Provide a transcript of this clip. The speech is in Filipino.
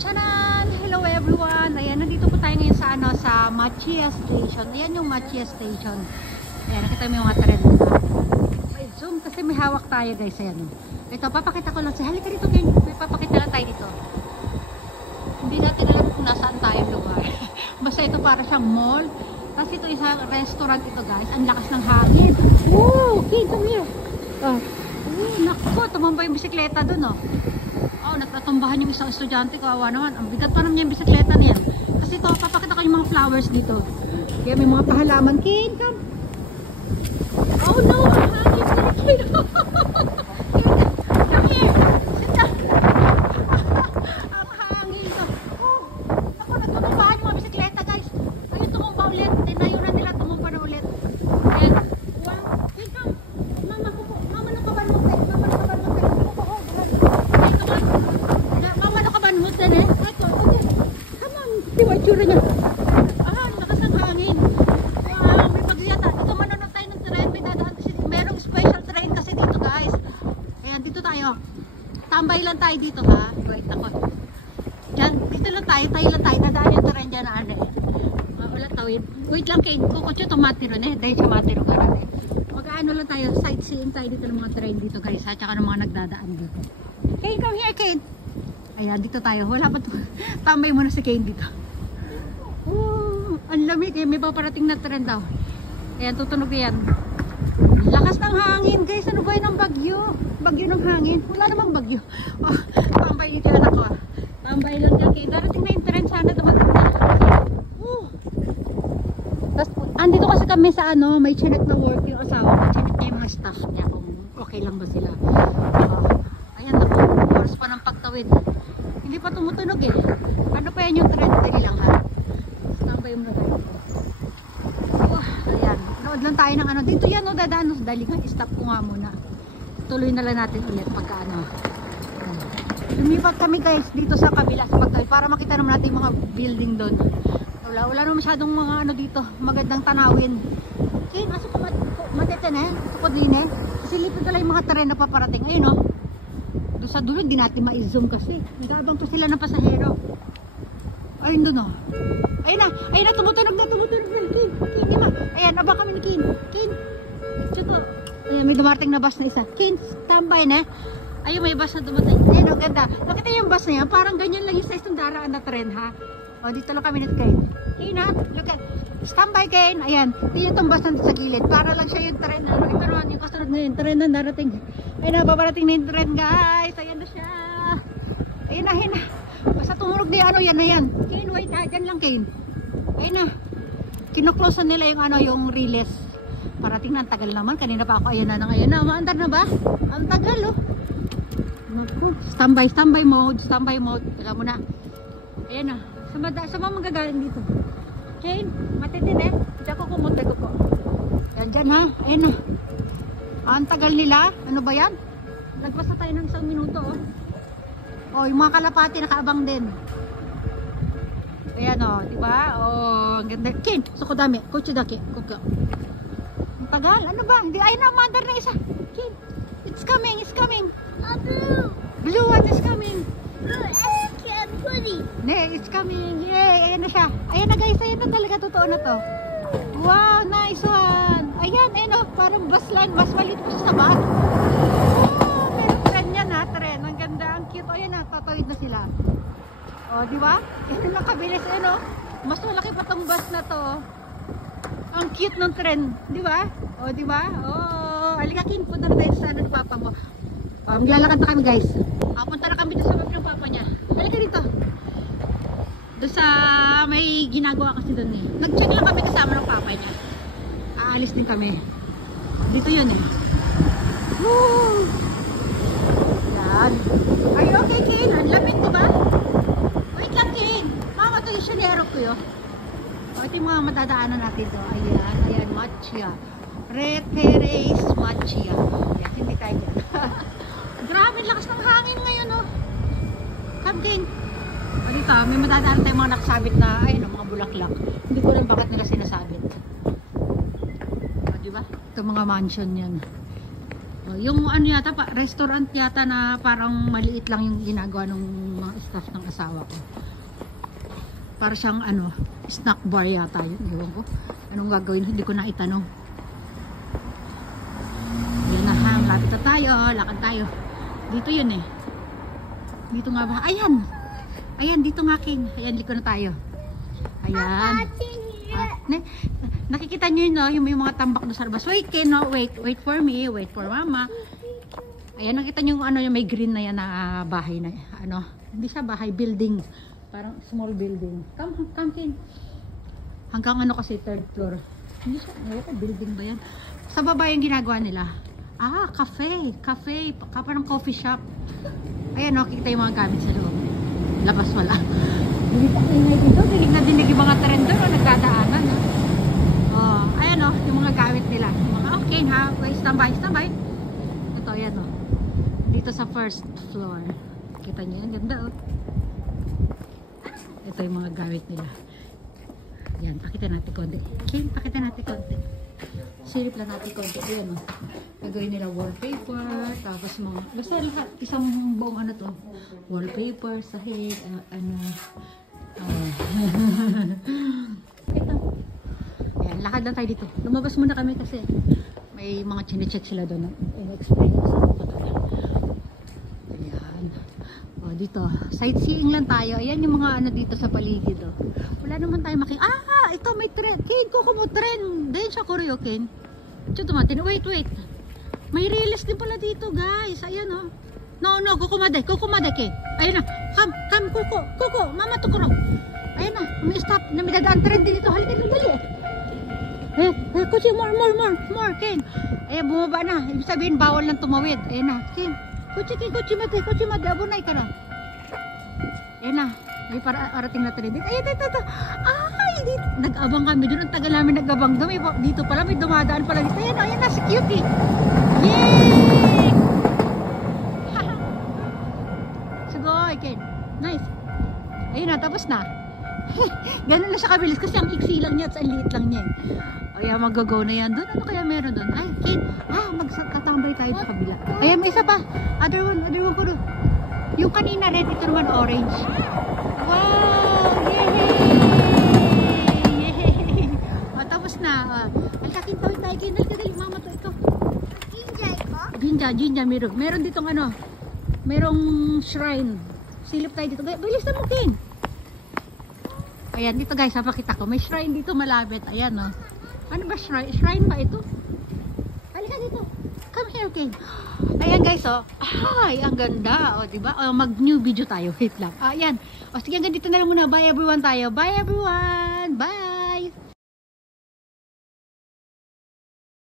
Charan! Hello everyone! Ayan, nandito po tayo ngayon sa, sa Machia Station. Ayan yung Machia Station. Ayan, nakita mo yung mga trend. May zoom kasi may hawak tayo guys. Ayan. Ito, papakita ko lang. Halika dito kayo. May papakita lang tayo dito. Hindi natin alam kung nasaan tayo lugar. Basta ito para siyang mall. Tapos ito isang restaurant ito guys. Ang lakas ng hangin. Woo! Okay, come here. Oh. Naku, tumamba yung bisikleta dun oh. Oh, nagtatumbahan yung isang estudyante, kawawa naman. Ang bigat pa naman yung bisikleta niya. Kasi ito, papakita ko yung mga flowers dito. Kaya may mga pahalaman. Kin, come. Oh no, ang hangin. Come here. Sit down. Ang hangin to. Oh, ako, nagtatumbahan yung mga bisikleta, guys. Ayun, tumumba ulit. Tinayuran nila, tumumba na ulit. Ayan. Wow. Kin, come. Mama ko po. Mama, nakabalmote. Mama, nakabalmote. Itsura niya. Lakas ng hangin. May pagyata. Dito manonood tayo ng train. May dadaan kasi merong special train kasi dito guys. Ayan, dito tayo. Tambay lang tayo dito ha. Wait ako. Diyan, dito lang tayo. Tayo lang tayo. Dadaan yung train dyan na ano eh. Wala tawid. Wait lang kay Kukutyo tumatiro na eh. Dahil siya matiro ka rin eh. Mag-ano lang tayo. Sightseeing tayo dito ng mga train dito guys ha. Tsaka ng mga nagdadaan dito. Kane, come here Kane. Ayan, dito tayo. Wala pa to. Tambay muna si Kane dito. Ang lamig eh, may paparating na trend daw. Ayan, tutunog yan. Lakas ng hangin guys, ano ba yun ang bagyo? Bagyo ng hangin, wala namang bagyo. Oh, tambay yung tiyan ako. Tambay lang dyan kayo, darating na yung trend, sana dumating na. Tapos, andito kasi kami sa ano, may chinek na work yung asawa. Chinek niya yung mga staff niya kung okay lang ba sila. Ayan, oras pa ng pagtawid. Hindi pa tumutunog eh. Ano pa yan yung trend? Dali lang ha. Yung ayan, nood lang tayo ng ano dito yan o dadaan, dali nga, stop ko nga muna, tuloy na lang natin ulit pagka ano. Lumipat kami guys dito sa kabila sa pagtawid para makita naman natin yung mga building doon. Wala naman masyadong mga ano dito, magandang tanawin. Okay, aso ko mateten eh, ako din eh, silipin ko lang yung mga tren na paparating. Ayun o, doon sa dulo, di natin ma-zoom kasi nag-aabang to sila ng pasahero. Ayun doon o. Ayun na, tumutunog na. Kin, ma. Ayan, abang kami ni Kin. Kin. Dito. Ayan, may dumarating na bus na isa. Kin, standby na. Ayun, may bus na dumating. Ayun, ang ganda. Nakita yung bus na yan, parang ganyan lang yung size ng daraan na tren, ha? O, dito lang kami ni Kin. Kin, ha? Look at. Standby, Kin. Ayan, tingnan itong bus na sa gilid. Para lang siya yung tren. Nakita naman yung kasunod na yung tren na darating. Ayun na, babarating na yung tren, guys. Ayan na siya. Ayun na. Basta tumunog na yung ano, yan na yan. Kane, wait ha, dyan lang Kane. Ayun na. Kinoklosan nila yung ano, yung relays. Parating na, ang tagal naman. Kanina pa ako, ayan na. Maandar na ba? Ang tagal oh. Standby mode. Alam mo na. Ayan na. Sama magagaling dito. Kane, matitin eh. Diyan ko kumunta ko po. Dyan ha. Ayan na. Ang tagal nila. Ano ba yan? Nagpas na tayo ng 1 minuto oh. Oh, yung mga kalapati nakaabang din. Ayan oh, di ba? Oh, ang ganda. Kin, suko dami. Kuchi daki. Kuko. Ang tagal. Ano ba? Hindi ay na mandar na isa. Kin, it's coming. Blue one is coming. Ne, it's coming. Yay, ayan na siya. Ayan na guys, ayan na talaga, totoo na to. Wow, nice one. Ayan oh, parang bus line, mas maliit pa sa bus. Tren, ang ganda, ang cute. O yan na, tatawid na sila. O, di ba? Yan lang kabilis, ano? Mas malaki pa tong bus na to. Ang cute ng tren, di ba? O, di ba? O, alika Kin, punta na tayo sa ano ng papa mo. O, maglalakad na kami guys. Punta na kami doon sa mga ng papa niya. Alika dito. Doon sa may ginagawa kasi doon eh. Nag-check lang kami kasama ng papa niya. Aalis din kami. Dito yun eh. Woo! Are you okay, Kane? Ang lamig, diba? Wait lang, Kane. Mama, ito yung syanyero ko yun. O, ito yung mga matadaanan natin to. Ayan, Machia. Reteres Machia. Ayan, hindi tayo dyan. Grabe, lakas ng hangin ngayon, oh. Come, Kane. O, dito, may matadaanan tayong mga nakasabit na, ayun, mga bulaklak. Hindi ko lang bakit nila sinasabit. O, diba? Ito mga mansion yan. Yung ano yata, restaurant yata na parang maliit lang yung ginagawa ng mga staff ng asawa ko. Para siyang ano, snack bar yata yun. Ewan ko. Anong gagawin? Hindi ko na itanong. Yan na ha. Lapit na tayo. Lakad tayo. Dito yun eh. Dito nga ba? Ayan. Ayan, dito nga King. Ayan, liko na tayo. Ayan. Nakikita nyo yun, no? Yung may mga tambak doon sa labas. Wait, Ken, no? Wait for me. Wait for mama. Ayan, nakita nyo yung ano, yung may green na yan na bahay na, ano. Hindi siya bahay, building. Parang small building. Come, Ken. Hanggang ano kasi, third floor. Hindi siya, building ba yan? Sa baba yung ginagawa nila. Ah, cafe. Parang coffee shop. Ayan, no? Kita yung mga gamit sa loob. Labas wala. Dinig ang ingay dito. Dinig na dinig yung mga trender o nagdadaanan. Oh, ayan o, yung mga gamit nila. Yung mga okay ha. Wait, standby. Ito, ayan o. Dito sa first floor. Kita nyo yan, ganda o. Ito yung mga gamit nila. Yan, pakita natin konti. Okay, pakita natin konti. Silip lang natin konti. Ayan o. Gagawin nila wallpaper, tapos mga, basta lahat, isang buong ano to. Wallpaper, sahig, ano. Ito. Ayan, lakad lang tayo dito. Lumabas muna kami kasi may mga chinecheck sila doon. In-explain ko sa mga. Ayan. O, dito. Sightseeing lang tayo. Ayan yung mga ano dito sa paligid. O. Wala naman tayo ito may tren. Ken, kuko mo tren. Then siya kuryo, Ken. Chuto matin. Wait. May release din pala dito, guys. Ayan, oh. No, kukumade, Ken. Ayan na. Come, kuko. Mama, tukuro. Ayan na. May stop. May dadaan tren din dito. Halika, dali. Kutsi, more, Ken. Ayan, bumaba na. Ibig sabihin, bawal lang tumawid. Ayan na, Ken. Kutsi mate. Abunay ka na. Ayan na. May parating na tren dito. Ayan, ito. Ay, dito. Nag-abang kami doon. Ang tagal namin nag-abang doon. Dito pala, may dumadaan pala dito. Ayan na, si Cutie. Yay! Sugoy, Ken. Nice. Ayun na, tapos na. Ganun na siya kabilis kasi ang iksi lang niya at ang liit lang niya. Ayan, mag-go na yan doon. Ano kaya meron doon? Ay, Ken. Magtatambay tayo sa kabila. Ayan, may isa pa. Other one ko doon. Yung kanina red, ito naman orange. Wow! Yay! O, tapos na. Alkakin tayo, Ken. Dali, mama to, ikaw. Jinja, meron ditong ano, merong shrine. Silip tayo dito. Bilis na mo, Ken. Ayan, dito guys, pakita ko. May shrine dito malapit. Ayan, no. Ano ba shrine? Shrine ba ito? Halika dito. Come here, Ken. Ayan guys, oh. Ay, ang ganda. O, diba? O, mag-new video tayo. Wait lang. Ayan. O, sige, hanggang dito na lang muna. Bye everyone tayo. Bye everyone. Bye.